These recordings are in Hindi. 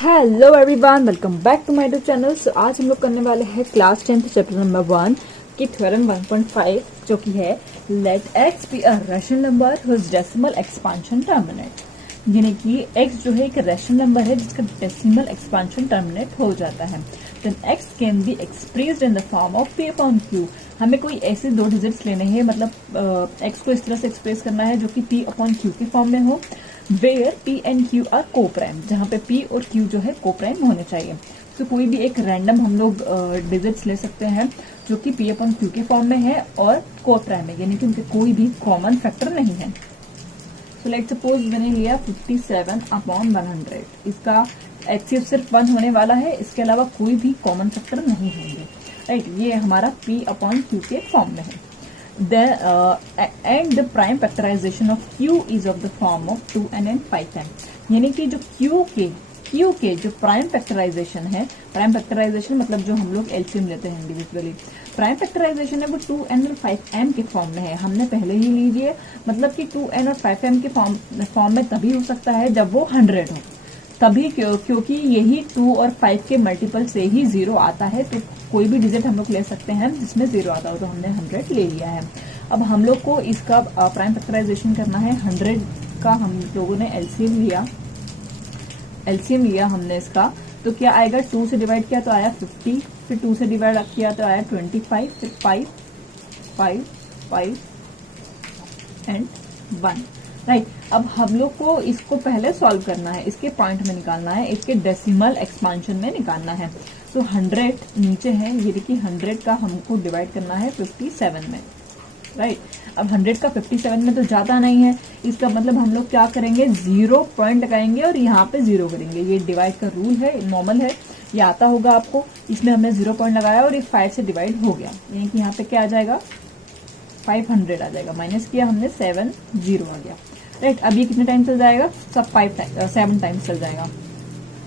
Hello everyone, welcome back to my YouTube channel. So आज हम लोग करने वाले हैं क्लास 10th चैप्टर नंबर 1 की थ्योरम 1.5, जो कि है let x be a rational number whose decimal expansion terminate. यानी कि x जो है एक रैशनल नंबर है जिसका डेसिमल एक्सपांशन टर्मिनेट हो जाता है। Then x can be expressed in the form of p upon q। हमें कोई ऐसे दो डिजिट्स लेने हैं, मतलब x को इस तरह से एक्सप्रेस करना है जो कि p अपॉन q के फॉर्म में हो, where p and q are coprime, जहाँ पे p और q जो है को प्राइम होने चाहिए। तो कोई भी एक रैंडम हम लोग डिजिट्स ले सकते हैं जो कि p अपॉन q के फॉर्म में है और को प्राइम है, यानी कि उनके कोई भी कॉमन फैक्टर नहीं है। सो लेट्स सपोज मैंने लिया 57 अपॉन 100। इसका HCF सिर्फ 1 होने वाला है, इसके अलावा कोई भी कॉमन फैक्टर नहीं होंगे। राइट, ये हमारा p अपॉन q के फॉर्म में है। And the prime factorization of q is of the form of 2n and 5n। यानी कि जो q के जो प्राइम फैक्टराइजेशन है, प्राइम फैक्टराइजेशन मतलब जो हम लोग एलसीएम लेते हैं इंडिविजुअली, प्राइम फैक्टराइजेशन है वो 2n और 5m के फॉर्म में है। हमने पहले ही लीजिए, मतलब कि 2n और 5m के फॉर्म में तभी हो सकता है जब वो 100 हो, तभी क्योंकि यही 2 और 5 के मल्टीपल से ही 0 आता है। तो कोई भी डिजिट हम लोग ले सकते हैं जिसमें 0 आता हो, तो हमने 100 ले लिया है। अब हम लोग को इसका प्राइम फैक्टराइजेशन करना है। 100 का हम लोगों ने एलसीएम लिया हमने इसका, तो क्या आएगा, 2 से डिवाइड किया तो आया 50, फिर 2 से डिवाइड किया तो आया 25, फिर 5 5 5 एंड 1। राइट, अब हम लोग को इसको पहले सॉल्व करना है, इसके पॉइंट में निकालना है, इसके डेसिमल एक्सपांशन में निकालना है। तो 100 नीचे है, ये देखिए 100 का हमको डिवाइड करना है 57 में। राइट, अब 100 का 57 में तो ज्यादा नहीं है, इसका मतलब हम लोग क्या करेंगे, 0 पॉइंट लगाएंगे और यहाँ पे 0 करेंगे। ये डिवाइड का रूल है, नॉर्मल है, ये आता होगा आपको। इसमें हमने 0 पॉइंट लगाया और ये 5 से डिवाइड हो गया, यानी कि यहाँ पे क्या आ जाएगा, 500 आ जाएगा। माइनस किया हमने 7, 0 आ गया। राइट, अब ये कितने टाइम चल जाएगा, सब 7 टाइम्स चल जाएगा।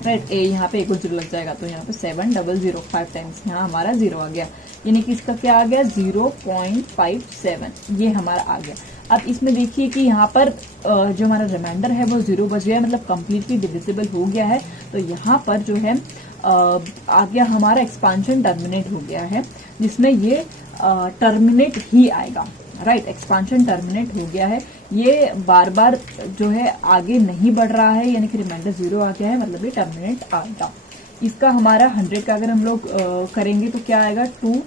राइट, यहाँ पे एक और 0 लग जाएगा, तो यहाँ पे 7 0 0 5 टाइम्स, यहाँ हमारा 0 आ गया, यानी कि इसका क्या आ गया, 0.57, ये हमारा आ गया। अब इसमें देखिए कि यहाँ पर जो हमारा रिमाइंडर है वो 0 बच गया है, मतलब कंप्लीटली डिविजिबल हो गया है। तो यहाँ पर जो है आ गया हमारा एक्सपांशन टर्मिनेट हो गया है, जिसमें ये टर्मिनेट ही आएगा। राइट, एक्सपांशन टर्मिनेट हो गया है, ये बार बार जो है आगे नहीं बढ़ रहा है, यानी कि रिमाइंडर 0 आ गया है, मतलब ये टर्मिनेट आएगा। इसका हमारा 100 का अगर हम लोग करेंगे तो क्या आएगा, 2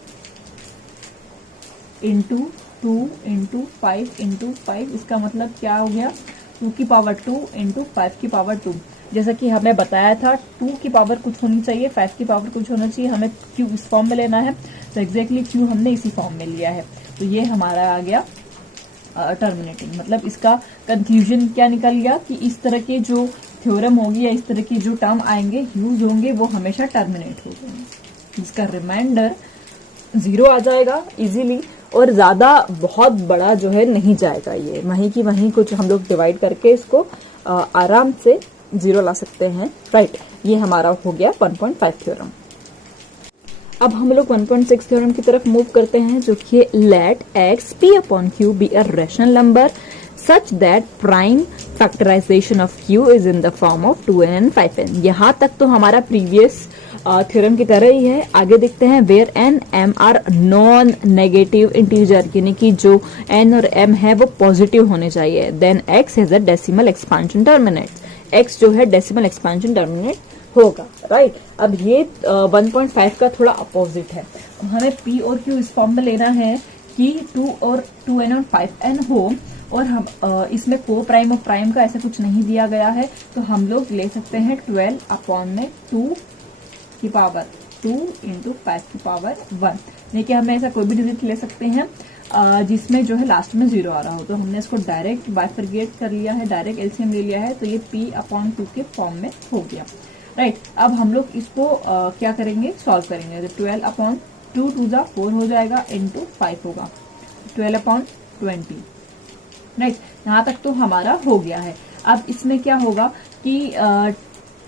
इंटू 5 इंटू 5। इसका मतलब क्या हो गया, 2 की पावर 2 इंटू 5 की पावर 2। जैसा कि हमें बताया था 2 की पावर कुछ होनी चाहिए, 5 की पावर कुछ होना चाहिए, हमें क्यू इस फॉर्म में लेना है, तो एग्जैक्टली क्यू हमने इसी फॉर्म में लिया है। तो ये हमारा आ गया टर्मिनेटिंग। मतलब इसका कंक्लूजन क्या निकल गया कि इस तरह के जो थ्योरम होगी या इस तरह की जो टर्म आएंगे, यूज होंगे, वो हमेशा टर्मिनेट हो जाएंगे, जिसका रिमाइंडर 0 आ जाएगा इजीली, और ज्यादा बहुत बड़ा जो है नहीं जाएगा, ये वहीं की वहीं कुछ हम लोग डिवाइड करके इसको आराम से 0 ला सकते हैं। राइट, ये हमारा हो गया 1.5 थ्योरम। अब हम लोग 1.6 थ्योरम की तरफ मूव करते हैं, जो कि let x p upon q be a rational number such that prime factorization of q is in the form of 2n and 5n। यहाँ तक तो हमारा प्रीवियस थ्योरम की तरह ही है। आगे देखते हैं, where n m are non negative integer, यानी कि जो n और m है वो पॉजिटिव होने चाहिए। Then x has a decimal expansion terminate, x जो है डेसिमल एक्सपांशन टर्मिनेट होगा। राइट, अब ये 1.5 का थोड़ा अपोजिट है। हमें p और q इस फॉर्म में लेना है कि 2n और 5n हो, और हम इसमें को प्राइम और प्राइम का ऐसा कुछ नहीं दिया गया है, तो हम लोग ले सकते हैं 12 अपॉन में 2 की पावर 2 इंटू 5 की पावर 1। देखिए हमें ऐसा कोई भी डिजिट ले सकते हैं जिसमें जो है लास्ट में 0 आ रहा हो, तो हमने इसको डायरेक्ट बाइफरगेट कर लिया है, डायरेक्ट एलसीएम ले लिया है, तो ये p अपॉन 2 के फॉर्म में हो गया। राइट, अब हम लोग इसको क्या करेंगे, सॉल्व करेंगे। तो 12 अपॉन 2 2 जा 4 हो जाएगा, इंटू 5 होगा 12 अपॉन 20। राइट, यहाँ तक तो हमारा हो गया है। अब इसमें क्या होगा कि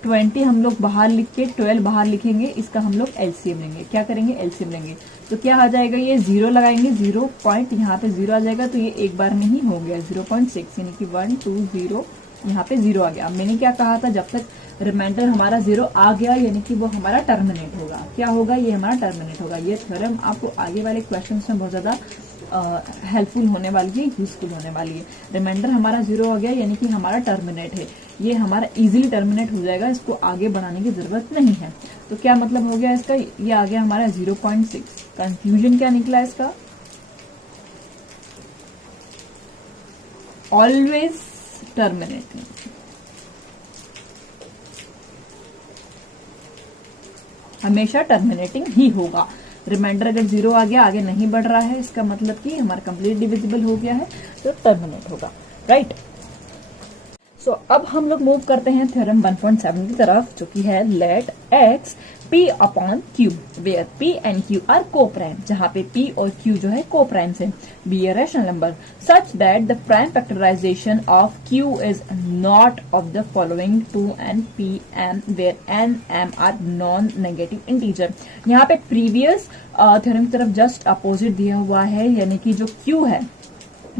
20 हम लोग बाहर लिख के 12 बाहर लिखेंगे, इसका हम लोग एलसीएम लेंगे। क्या करेंगे, एलसीएम लेंगे, तो क्या आ जाएगा, ये 0 लगाएंगे, 0 पॉइंट यहाँ पे 0 आ जाएगा, तो ये एक बार में ही हो गया 0.6, यानी कि 1 2 0 यहाँ पे 0 आ गया। मैंने क्या कहा था, जब तक रिमाइंडर हमारा 0 आ गया यानी कि वो हमारा टर्मिनेट होगा। क्या होगा, ये हमारा टर्मिनेट होगा। ये थ्योरम आपको आगे वाले क्वेश्चंस में बहुत ज्यादा हेल्पफुल होने वाली है, यूजफुल होने वाली है। रिमाइंडर हमारा 0 आ गया यानी कि हमारा टर्मिनेट है, ये हमारा इजीली टर्मिनेट हो जाएगा, इसको आगे बढ़ाने की जरूरत नहीं है। तो क्या मतलब हो गया इसका, ये आ गया हमारा 0.6। कंफ्यूजन क्या निकला इसका, ऑलवेज टर्मिनेटिंग। हमेशा टर्मिनेटिंग ही होगा। रिमाइंडर अगर 0 आ गया, आगे नहीं बढ़ रहा है, इसका मतलब कि हमारा कंप्लीट डिविजिबल हो गया है, तो टर्मिनेट होगा, राइट। सो अब हम लोग मूव करते हैं थ्योरम 1.7 की तरफ, जो कि है let x p upon q where p and q are coprime, जहां पे p और q जो है को प्राइम से be a rational number such that the prime factorization of q is not of the following 2n p m where n m are non negative integer. यहाँ पे प्रीवियस थ्योरम की तरफ जस्ट अपोजिट दिया हुआ है, यानी कि जो q है,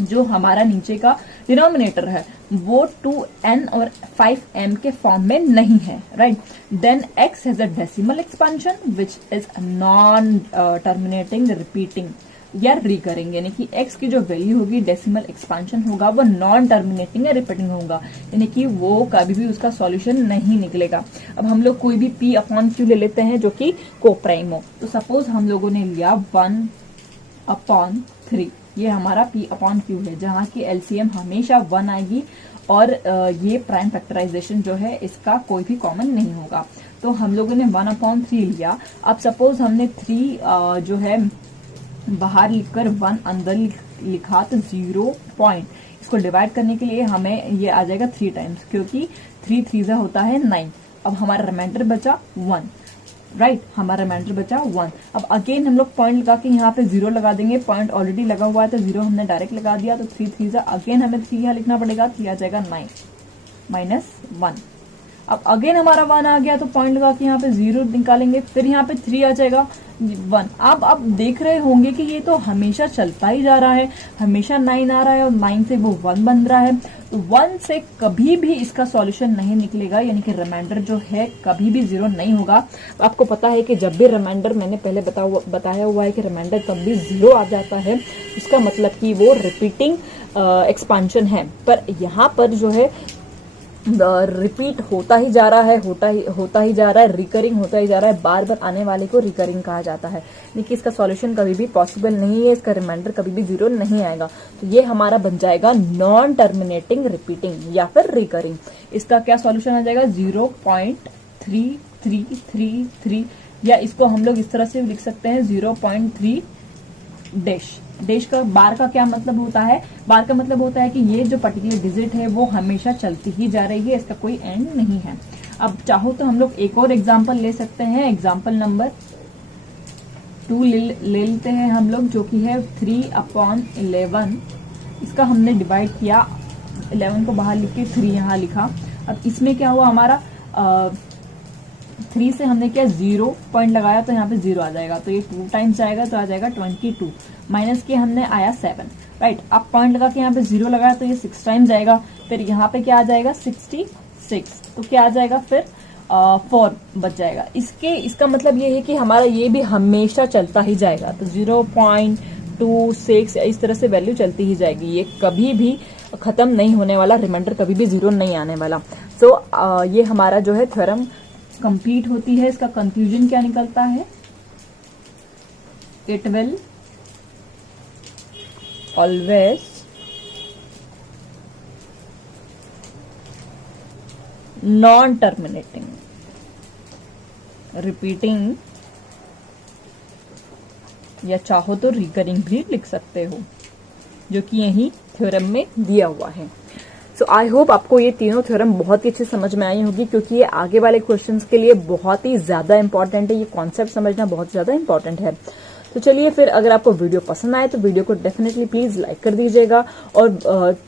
जो हमारा नीचे का डिनोमिनेटर है, वो 2n और 5m के फॉर्म में नहीं है, right. Then x has a decimal expansion which is non terminating repeating या रिकरिंग, यानी कि x की जो वैल्यू होगी, डेसिमल एक्सपेंशन होगा, वो नॉन टर्मिनेटिंग या रिपीटिंग होगा, यानी कि वो कभी भी उसका सॉल्यूशन नहीं निकलेगा। अब हम लोग कोई भी p अपॉन q ले लेते हैं जो कि को प्राइम हो। तो सपोज हम लोगों ने लिया 1/3, ये हमारा p अपॉन q है, जहां की एलसीएम हमेशा 1 आएगी और ये प्राइम फैक्टराइजेशन जो है इसका कोई भी कॉमन नहीं होगा। तो हम लोगों ने 1/3 लिया। अब सपोज हमने 3 जो है बाहर लिखकर 1 अंदर लिखा, तो 0 पॉइंट, इसको डिवाइड करने के लिए हमें ये आ जाएगा 3 टाइम्स, क्योंकि 3 3 होता है 9। अब हमारा रिमाइंडर बचा 1, राइट, हमारा रिमाइंडर बचा 1। अब अगेन हम लोग पॉइंट लगा के यहाँ पे 0 लगा देंगे, पॉइंट ऑलरेडी लगा हुआ है तो 0 हमने डायरेक्ट लगा दिया, तो 3 3 अगेन हमें 3 यहाँ लिखना पड़ेगा, 3 आ जाएगा 9 माइनस 1। अब अगेन हमारा 1 आ गया, तो पॉइंट लगा के यहाँ पे 0 निकालेंगे, फिर यहाँ पे 3 आ जाएगा 1। अब आप देख रहे होंगे कि ये तो हमेशा चलता ही जा रहा है, हमेशा 9 आ रहा है और 9 से वो 1 बन रहा है, तो 1 से कभी भी इसका सॉल्यूशन नहीं निकलेगा, यानी कि रिमाइंडर जो है कभी भी 0 नहीं होगा। आपको पता है कि जब भी रिमाइंडर, मैंने पहले बताया हुआ है कि रिमाइंडर कभी 0 आ जाता है, इसका मतलब कि वो रिपीटिंग एक्सपांशन है। पर यहाँ पर जो है रिपीट होता ही जा रहा है, होता ही जा रहा है, रिकरिंग होता ही जा रहा है, बार बार आने वाले को रिकरिंग कहा जाता है, लेकिन इसका सॉल्यूशन कभी भी पॉसिबल नहीं है, इसका रिमाइंडर कभी भी 0 नहीं आएगा। तो ये हमारा बन जाएगा नॉन टर्मिनेटिंग रिपीटिंग या फिर रिकरिंग। इसका क्या सॉल्यूशन आ जाएगा, 0.3333, या इसको हम लोग इस तरह से लिख सकते हैं 0.3 डैश। डैश का बार का क्या मतलब होता है, बार का मतलब होता है कि ये जो पर्टिकुलर डिजिट है वो हमेशा चलती ही जा रही है, इसका कोई एंड नहीं है। अब चाहो तो हम लोग एक और एग्जांपल ले सकते हैं, एग्जांपल नंबर 2 ले लेते हैं हम लोग, जो कि है 3/11। इसका हमने डिवाइड किया, 11 को बाहर लिख के 3 यहाँ लिखा। अब इसमें क्या हुआ, हमारा 3 से हमने क्या 0 पॉइंट लगाया, तो यहाँ पे 0 आ जाएगा, तो ये 2 टाइम्स जाएगा, तो आ जाएगा 22, माइनस के हमने आया 7, राइट। अब पॉइंट लगा के यहाँ पे 0 लगाया, तो ये 6 टाइम्स जाएगा, फिर यहाँ पे क्या आ जाएगा 66, तो क्या आ जाएगा फिर 4 बच जाएगा। इसका मतलब ये है कि हमारा ये भी हमेशा चलता ही जाएगा, तो 0.26 इस तरह से वैल्यू चलती ही जाएगी, ये कभी भी खत्म नहीं होने वाला, रिमाइंडर कभी भी 0 नहीं आने वाला। सो ये हमारा जो है थ्योरम कंप्लीट होती है। इसका कंक्लूजन क्या निकलता है, it will always non terminating repeating, या चाहो तो रिकरिंग भी लिख सकते हो, जो कि यही थ्योरम में दिया हुआ है। सो आई होप आपको ये तीनों थ्योरम बहुत ही अच्छे समझ में आई होगी, क्योंकि ये आगे वाले क्वेश्चंस के लिए बहुत ही ज्यादा इंपॉर्टेंट है, ये कॉन्सेप्ट समझना बहुत ज्यादा इंपॉर्टेंट है। तो चलिए फिर, अगर आपको वीडियो पसंद आए तो वीडियो को डेफिनेटली प्लीज लाइक कर दीजिएगा और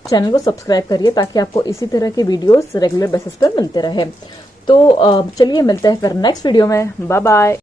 चैनल को सब्सक्राइब करिए, ताकि आपको इसी तरह के वीडियोस रेगुलर बेसिस पर मिलते रहे। तो चलिए मिलते हैं फिर नेक्स्ट वीडियो में, बाय बाय।